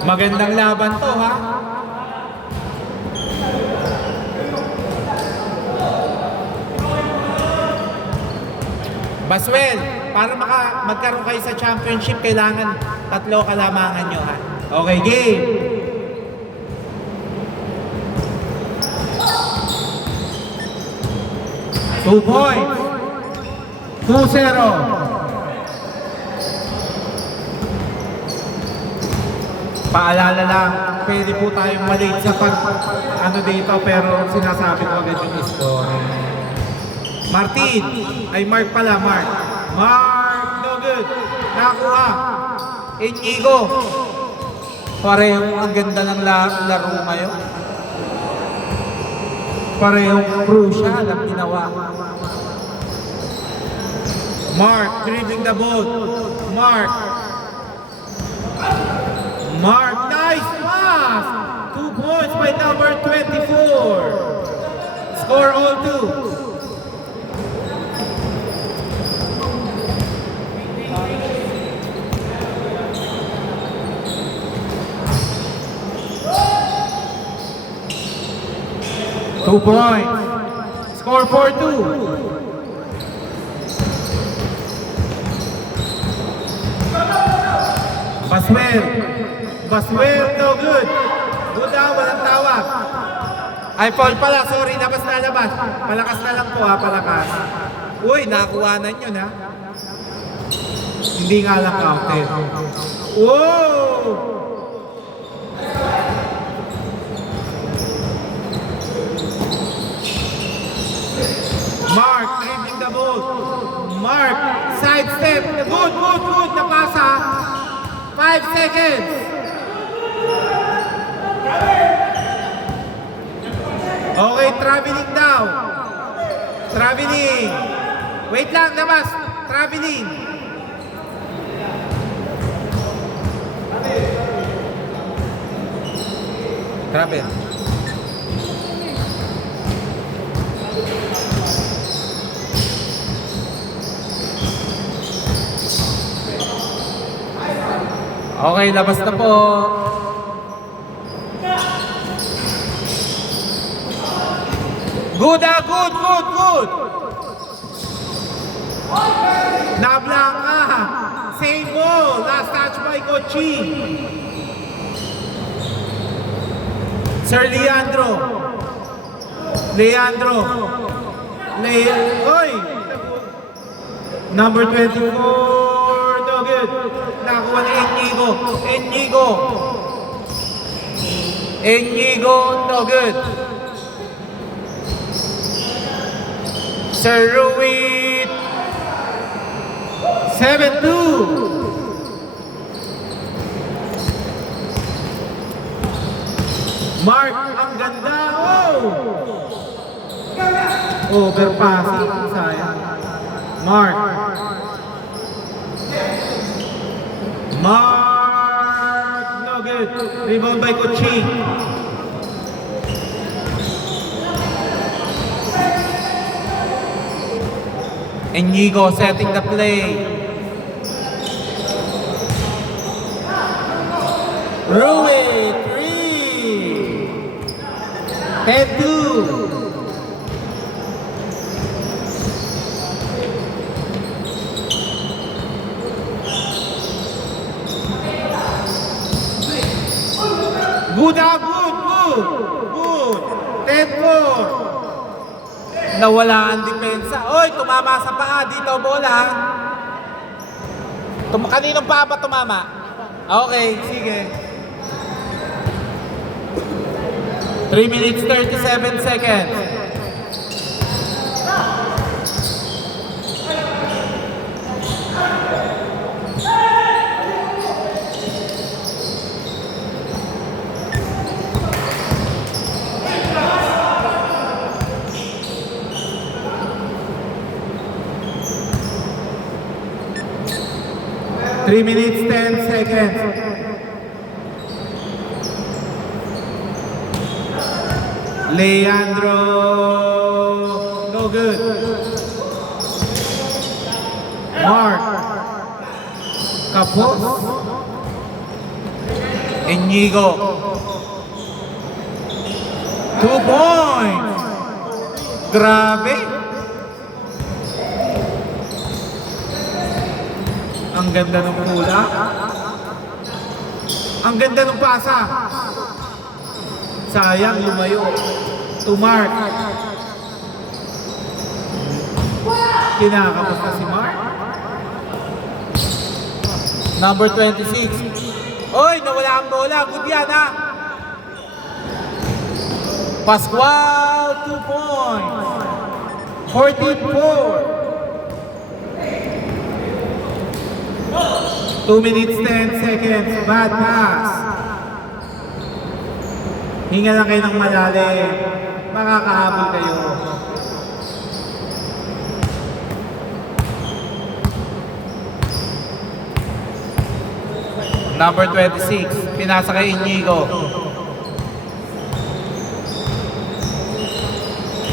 Magandang laban to, ha? Baswell, para magkaroon kayo sa championship, kailangan 3 kalamangan nyo, ha? Okay, game! Two points. 2-0. Paalala lang, pwede po tayong malate sa ano dito, pero sinasabi ko agad yung score. Martin, ay Mark pala, Mark. Mark, no good. Nakuha. Inigo. Parehong ang ganda ng laro ngayon. Parehong crucial ang ginawa. Mark, dribbling the ball. Mark. Mark, nice pass! 2 points by number 24. Score all 2. Two points. Score 4-2. Baswell, no good. Good down, walang tawag. Ay, foul pala, sorry, labas na labas. Palakas na lang po, ha, palakas. Uy, nakuhanan yun, ha. Hindi nga lang counted. Whoa! Mark, dribbling the ball. Mark, sidestep. Good. Napasa. 5 seconds. Okay, traveling daw. Traveling. Wait lang, labas. Traveling. Travel. Okay, labas na po. Good. Nablangka. Same ball. Last touch by Kochi. Sir Leandro. Oy! Number 24. No good. Nakuha ni Inigo, no good. Sir Ruiz, 7-2. Mark, ang ganda. Overpassing, sayang. Mark, no good. Rebound by Kochi. Inigo setting the play. Rui, 3. 10-2. Good. 10-4. Nawala ang depensa. Oy, tumama sa paa dito, bola. Kaninong paa ba tumama? Okay, sige. 3 minutes 37 seconds. Three minutes, 10 seconds. Leandro, no good. Mark, Kapos. Inigo. 2 points. Grabe. Ang ganda ng pula. Ang ganda ng pasa. Sayang, lumayo. To Mark. Kinakapos na si Mark. Number 26. Oy, nawala ang bola. Good yan, ha? Pascual, 2 points. 14-4. 2 minutes, 10 seconds. Bad pass. Hinga lang kayo ng malalim. Makakahabol kayo. Number 26. Pinasa kay Inigo.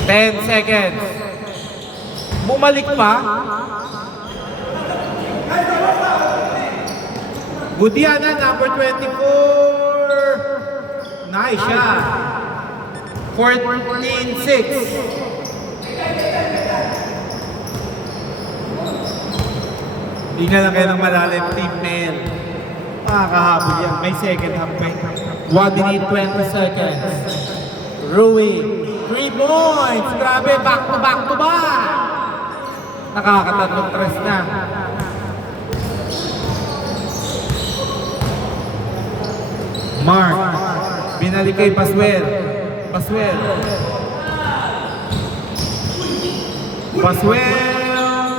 10 seconds. Bumalik pa. Gudiana, number 24. Nice shot. 14-6. Hindi nga lang kayo ng malalim, Team Mel. Makakahabol yan. May second half pa. 1 minute, 20 seconds. Rui. 3 points. Grabe, back to back to back. Nakakatatlong tres na. Mark. Binalik kay Pascual. Pascual. Pascual.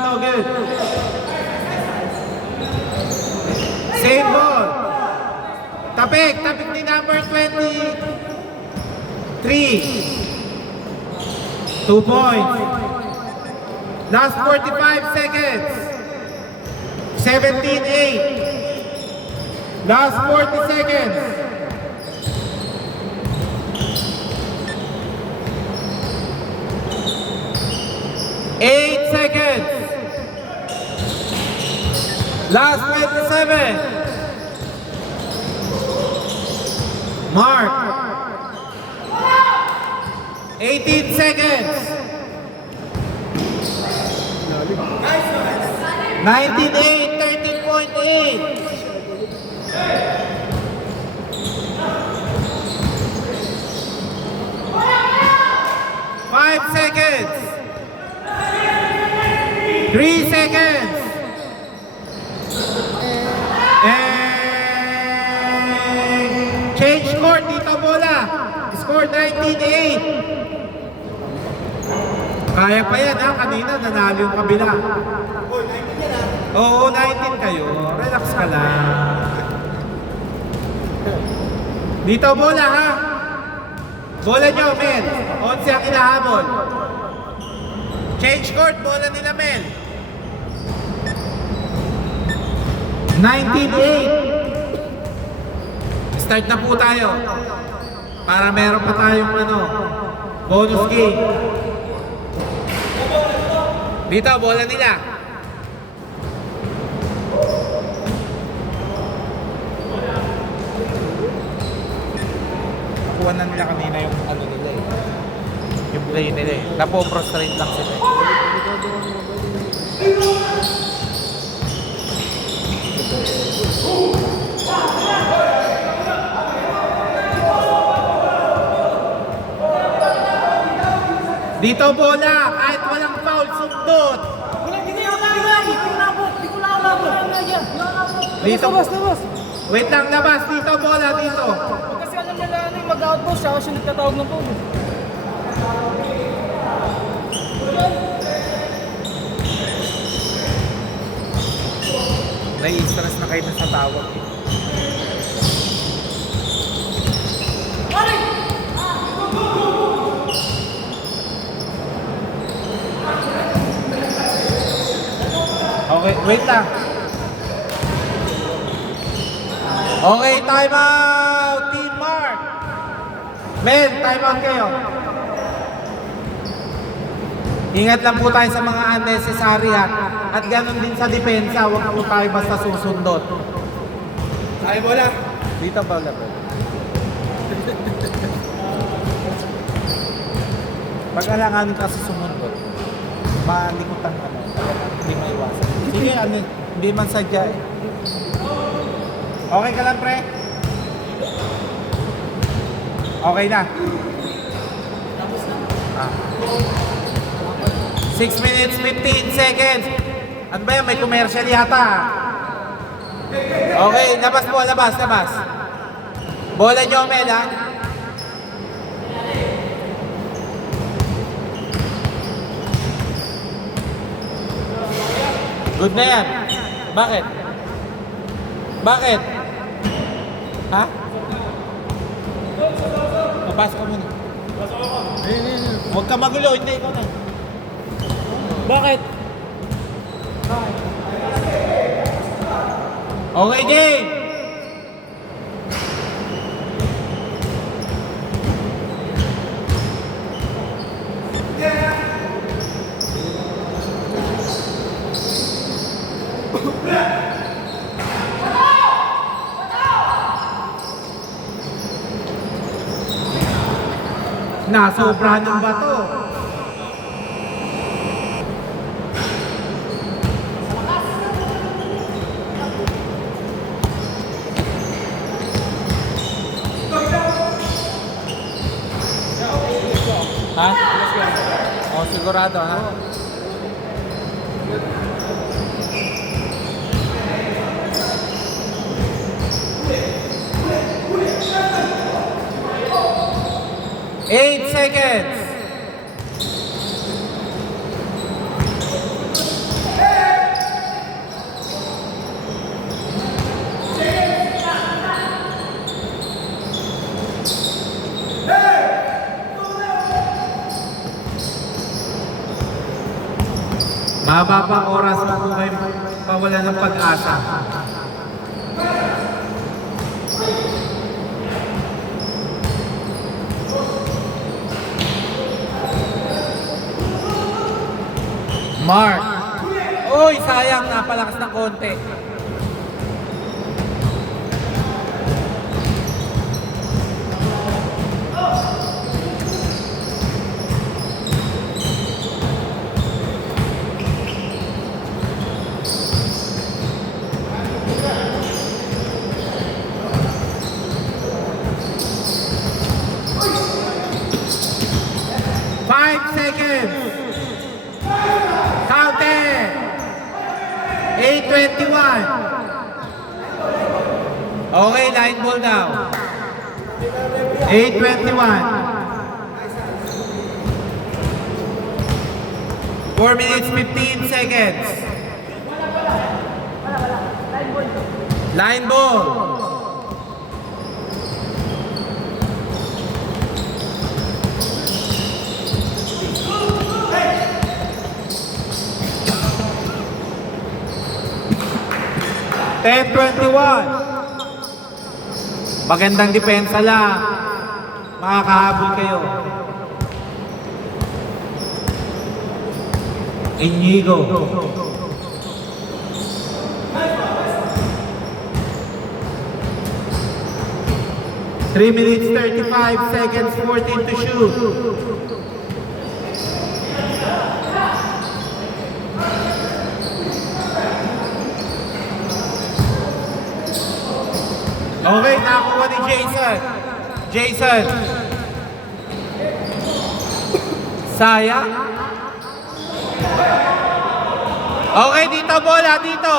No good. Same ball. Tapik. Tapik ni number 23. 2 points. Last 45 seconds. 17-8. Last 40 seconds. 8 seconds. Last 27. Mark. 18 seconds. 19-8, 13.8. 5 seconds. 3 seconds. And change score, Tito Bola. Score 19-8. Kaya pa yan, ha? Kanina nanalo yung kabila. Oo, 19 kayo. Relax ka lang. Dito bola, ha? Bola nyo, Mel. 11 ang inahabol. Change court, bola nila, Mel. 19-8. Start na po tayo. Para meron pa tayong bonus game. Dito, bola nila. Nakuha na nila kanina yung nila eh. Yung play nila eh. Napo-prostrate lang sila eh. Dito bola, kahit walang foul, sundot. Hindi ko labot. Dito. Labas. Wait lang, labas. Dito bola, dito. Kasi alam nila yung mag-out po siya kasi nagtatawag ng phone. Nai-stress na kayo sa tawag eh. Okay, wait lang. Okay, time out, Team Mark. Men, time out kayo. Ingat lang po tayo sa mga unnecessary ha. At ganun din sa depensa, huwag po tayo basta susundot. Ay, bola. Dito ba ulit? Pag alanganin ka sa sumunod, malikutan ka na. Hindi maiwasan. Sige, ano, hindi man sadya eh. Okay ka lang, pre? Okay na. 6 minutes, 15 seconds. Ano ba yan? May commercial yata. Okay, labas po, labas. Bola nyo, Mel, ha? Good na yan. Bakit? Ha? Papasok ka muna. Huwag ka magulo, hindi ikaw na. Bakit? Okay, game! Nasobrahan ng bato. Ha? Oh, sigurado, ha? Eight seconds. Mababang oras na po kayo pawala ng pag-asa. Mark. Uy, sayang, napalakas ng konti. Five seconds. Counted. 8:21. Okay, line ball now. 8:21. 4 minutes 15 seconds. Line ball. Ten 21. Magandang depensa lang. Makakahabol kayo. Inigo. Three minutes 35 seconds, 14 to shoot. Okay, nakuha ni Jason. Sayang. Okay, dito bola, dito.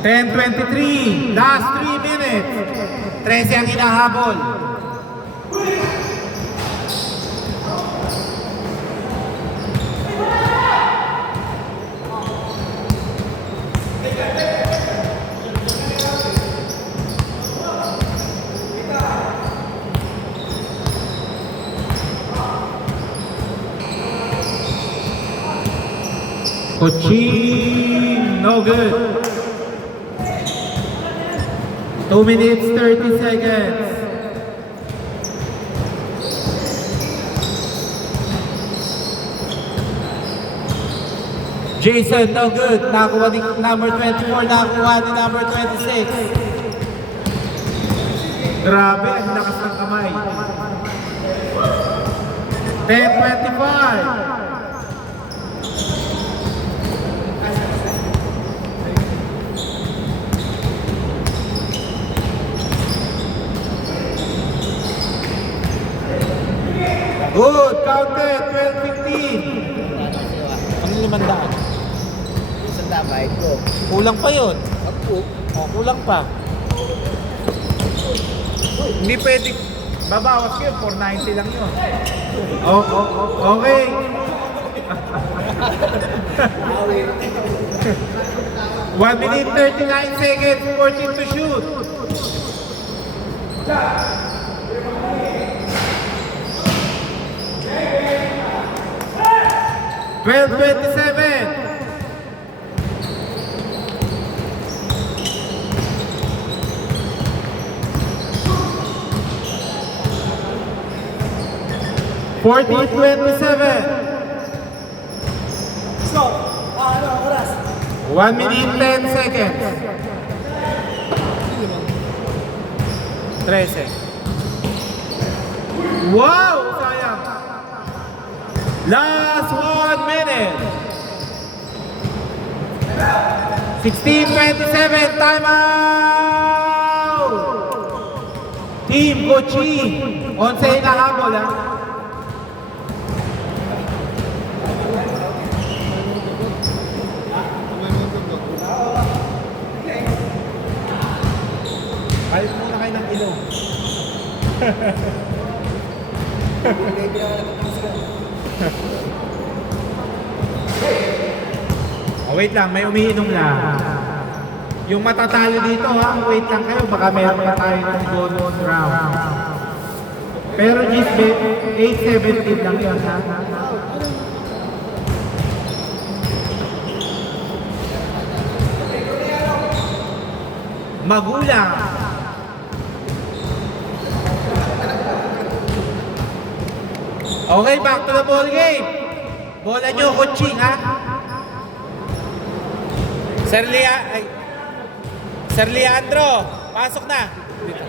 Ten 23, last 3 minutes. 13 ang hinahabol. Cochin, no good. 2 minutes, 30 seconds. Jason, no good. Nakakuha ni number 24, nakakuha ni number 26. Grabe, ang lakas ng kamay. 10-25. Good, counted, 12-15. Ano 500? Isang damay ko. Kulang pa yun. Ako. O, kulang pa. Hindi pwede. Babawas ko yun, 490 lang yun. Okay. 1 minute 39 seconds, 14 to shoot. Twelve 27. Fourteen 27. Stop! Ano, oras? 1 minute 10 seconds. 13. Wow! Sayang. Last 1 minute. 16-27. Time out! Team Kochi. 11 na habol ha. Balik muna kayo ng ilong. Oh, wait lang, may umiinom lang. Yung matatalo dito ha, wait lang kayo, baka meron pa tayo ng bonus round. Pero just 8-17 lang yun ha. Magulang. Okay, back to the ball game. Bola nyo, Kochi, ha? Sir Leandro, pasok na. Dito.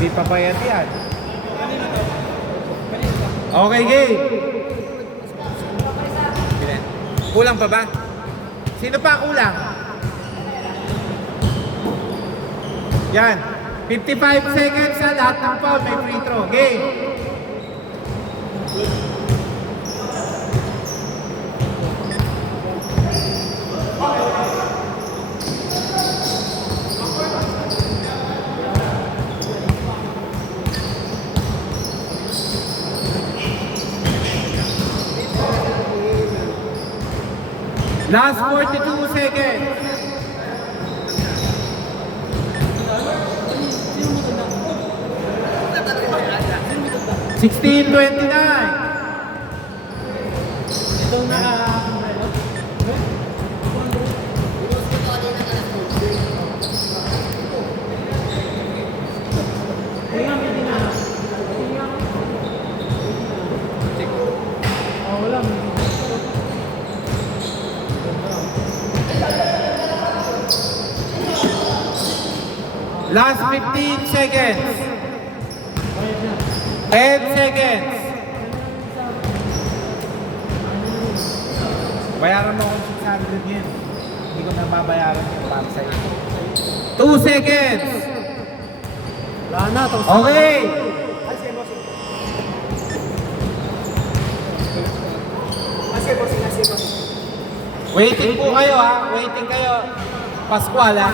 Di pa bayad yan. Okay, game. Kulang pa ba? Sino pa kulang? Yan. 55 seconds sa lahat ng foul. May free throw. Game. Last 42 seconds. Sixteen 29. Ito na. Last 15 seconds. 10 seconds. Bayaran mo akong 600 yen. Hindi ko na babayaran yung para sa'yo. 2 seconds. Wala na, tapos. Okay. Waiting po kayo ha. Waiting kayo. Pascual ha.